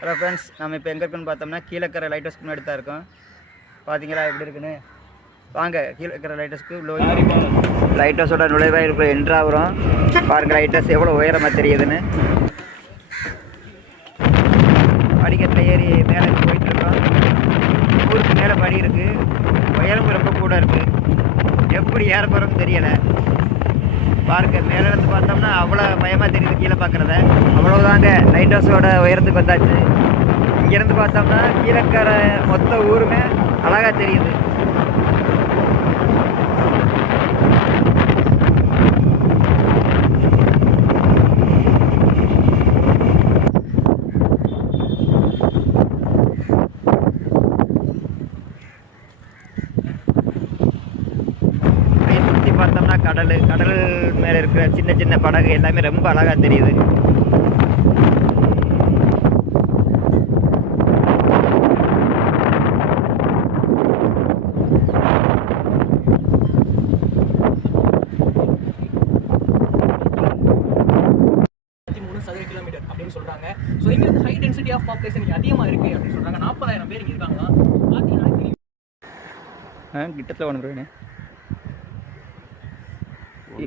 Hello friends நம்ம இப்போ எங்கே இருக்குன்னு பார்த்தோம்னா கீழக்கரை லைட் ஹவுஸ்க்கு முன்னாடி தான் இருக்கோம். பார்த்தீங்களா எப்படி இருக்குன்னு? வாங்க கீழக்கரை லைட் ஹவுஸ்க்கு உள்ள லைட் ஹவுஸோட நுழைவாயிலுக்குள்ள என்ட்ராகிறோம் பாருங்க லைட் ஹவுஸ் எவ்வளோ உயரமாக தெரியுதுன்னு. படிக்கட்டில் ஏறி மேலே போயிட்டு இருக்கோம். ஊருக்கு மேலே படி இருக்குது உயரம் ரொம்ப கூட இருக்குது எப்படி ஏற போகிறோம்னு தெரியலை. பாருங்க மேலே இருந்து பார்த்தோம்னா அவ்வளோ பயமாக தெரியுது கீழே பார்க்குறத. அவ்வளோதாங்க லைட் ஹவுஸோட உயரத்துக்கு வந்தாச்சு. இங்கேருந்து பார்த்தோம்னா கீழக்கரை மொத்த ஊருமே அழகாக தெரியுது. பார்த்தோம்னா கடல் கடல் மேலே இருக்கிற சின்ன சின்ன படகு எல்லாமே ரொம்ப அழகாக தெரியுது. இருபத்தி மூணு சதுர கிலோமீட்டர் அப்படின்னு சொல்றாங்க. ஸோ இங்க வந்து ஹை டென்சிட்டி ஆஃப் பாப்புலேஷன் அதிகமா இருக்கு அப்படின்னு சொல்றாங்க. நாற்பதாயிரம் பேர் இருக்காங்க. பார்த்தீங்கன்னா கிட்டத்தில் ஒன்று